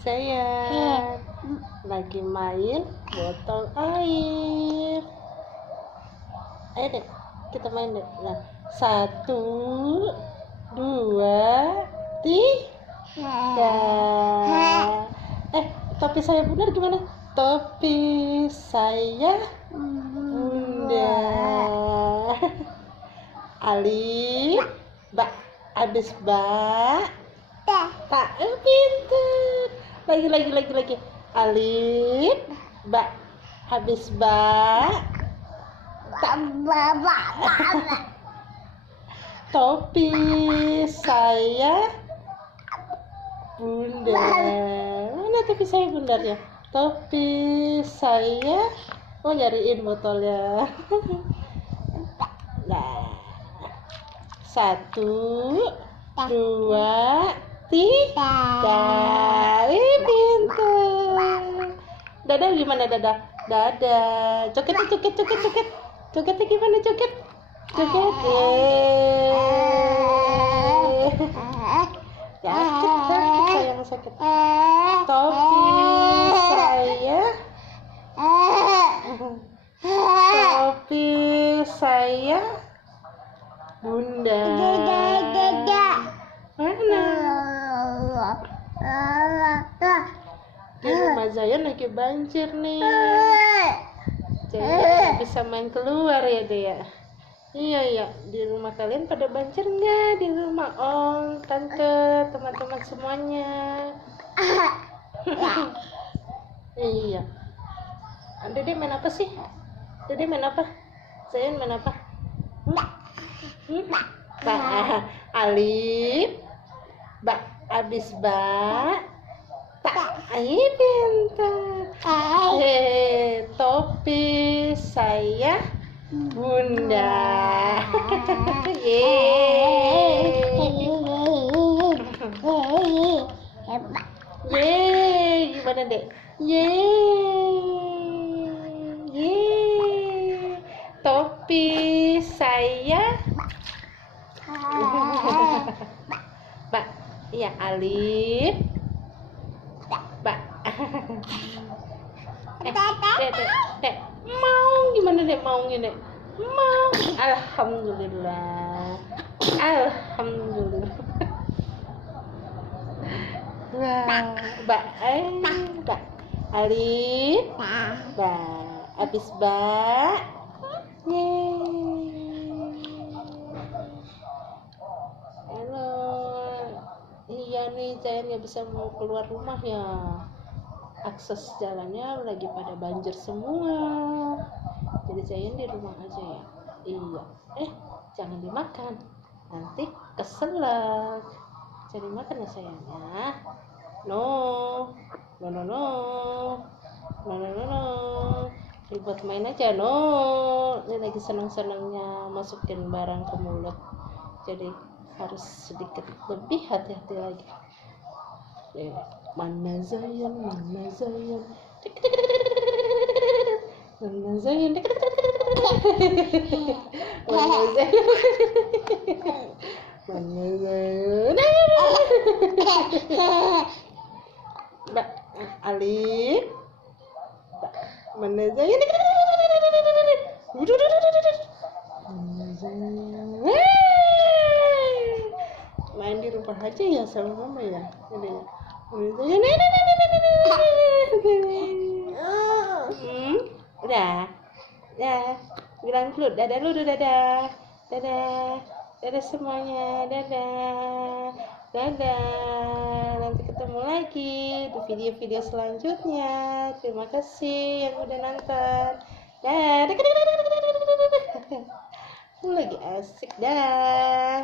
sayang. Lagi main botol air. Ayo deh, kita main deh. Nah, 1, 2, 3. Topi saya Bunda gimana? Topi saya Bunda. Alif, ba, habis ba, tak, pinter. Lagi. Alif, ba, habis ba, tak. Topi saya Bunda. Mana topi saya Bundanya? Topi saya, nyariin botolnya. Nah, 1, 2, 3. Pintar. Dadah gimana dadah? Dadah. Jogetnya gimana joget? Sakit sayang sakit. Topi saya Bunda. Mana? Di rumah Zayan lagi banjir nih. Zayan bisa main keluar ya deh ya. Iya, di rumah kalian pada banjir nggak? Di rumah Om, Tante, teman-teman semuanya. Iya. Dede main apa sih? Dede main apa? Zayan main apa? Alif, ba, abis ba, tak, pintar. Topi saya Bunda. Gimana dek? Topi saya ba, iya Alif, ba. Dek, mau gimana dek maunya dek? Mau. Alhamdulillah. Wah, ba, Alif, ba, habis ba. Halo. Iya nih, saya nggak bisa mau keluar rumah ya. Akses jalannya lagi pada banjir semua. Jadi saya di rumah aja ya. Iya. Jangan dimakan. Nanti keselak. Jangan dimakan ya sayangnya. No. Dibuat main aja no. Ini lagi senang-senangnya masukin barang ke mulut. Jadi harus sedikit lebih hati-hati lagi. Mana Zayan. Mana Zayan. Mbak Alif, mana Zayan? Main di rumah aja ya sama mama ya. Udah bilang dulu dadah semuanya, dadah. Nanti ketemu lagi di video-video selanjutnya. Terima kasih yang udah nonton. Dadah. Lagi asik dah.